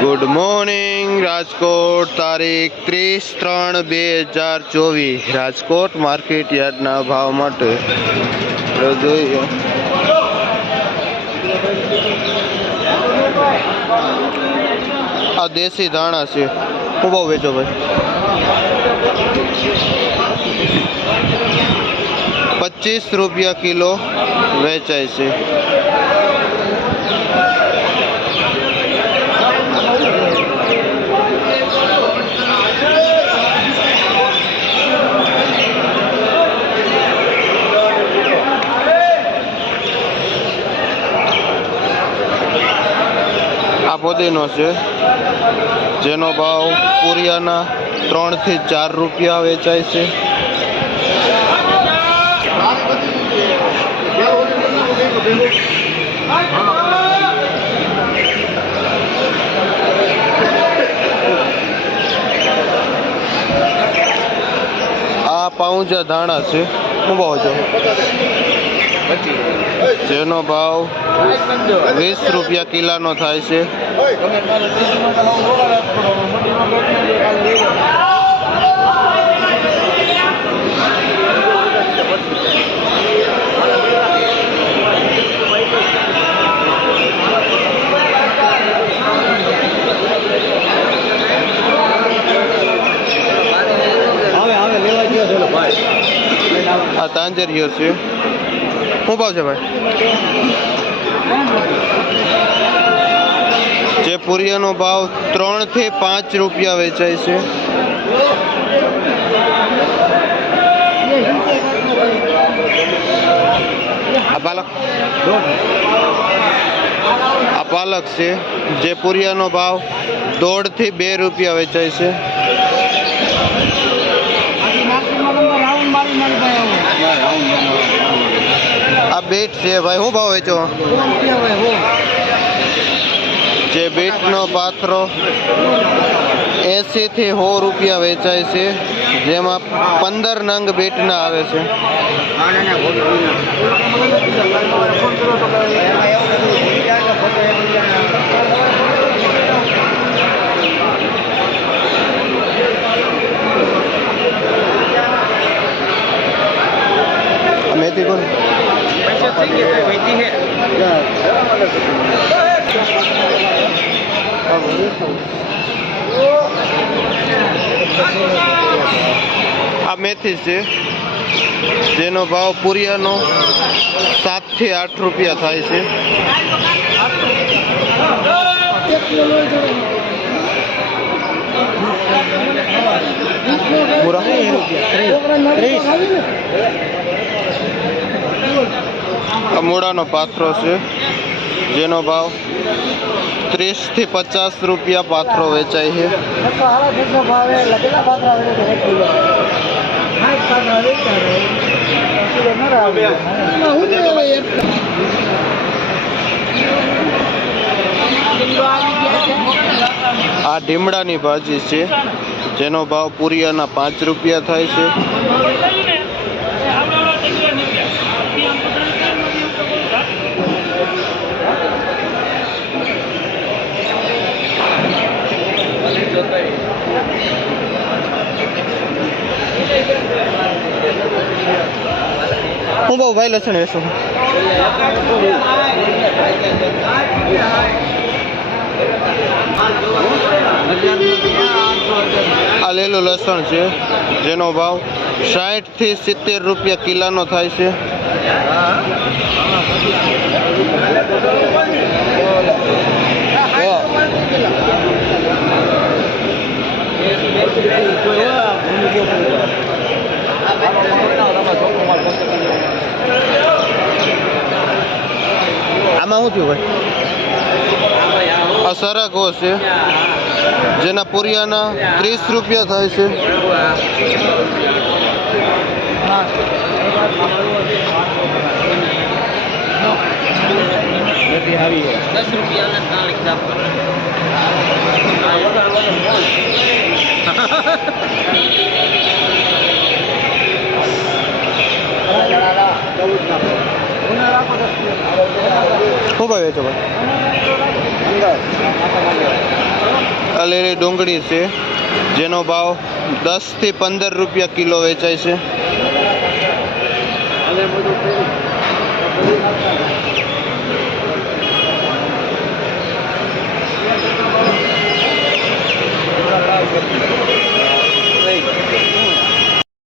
Good morning Rajkot, તારીખ 30/3/2024 Rajkot market યાર્ડના ભાવ માટે જોઈએ. આ દેશી ધાણા છે. શું ભાવ વેચો ભાઈ? 25 રૂપિયા કિલો વેચાય છે. આ પુદીનો છે, જેનો ભાવ પૂરિયાના 3 થી 4 રૂપિયા વેચાય છે. આ પાઉંજા ધાણા છે. શું ભાવ છે? જેનો ભાવ 20 રૂપિયા કિલાનો થાય છે. આ તાંજરીઓ છે. શું ભાવ છે ભાઈ? જે પૂરિયાનો ભાવ 3 થી 5 રૂપિયા વેચાય છે. આ પાલક છે, જે પૂરિયાનો ભાવ 1.5 થી 2 રૂપિયા વેચાય છે. આ બીટ છે ભાઈ. શું ભાવ વેચો? જે બીટનો પાથરો 80 થી 100 રૂપિયા વેચાય છે, જેમાં 15 નંગ બીટના આવે છે. मेथी कौन आ मेथी से जेनो भाव पूरियानो 7 થી 8 રૂપિયા થાય છે. મૂળાનો પાથરો છે, જેનો ભાવ 30 થી 50 રૂપિયા પાથરો વેચાય છે. આ ઢીમડાની ભાજી છે, જેનો ભાવ પૂરિયાના 5 રૂપિયા થાય છે. હું બહુ ભાઈ લસણ વેચું. આ લીલું લસણ છે, જેનો ભાવ 60 થી 70 રૂપિયા કિલાનો થાય છે. આમાં શું થયું ભાઈ? આ સરગવો છે, જેના પૂરિયાના 30 રૂપિયા થાય છે. શું ભાઈ વેચો ભાઈ? તળેલી ડુંગળી છે, જેનો ભાવ 10 થી 15 રૂપિયા કિલો વેચાય છે.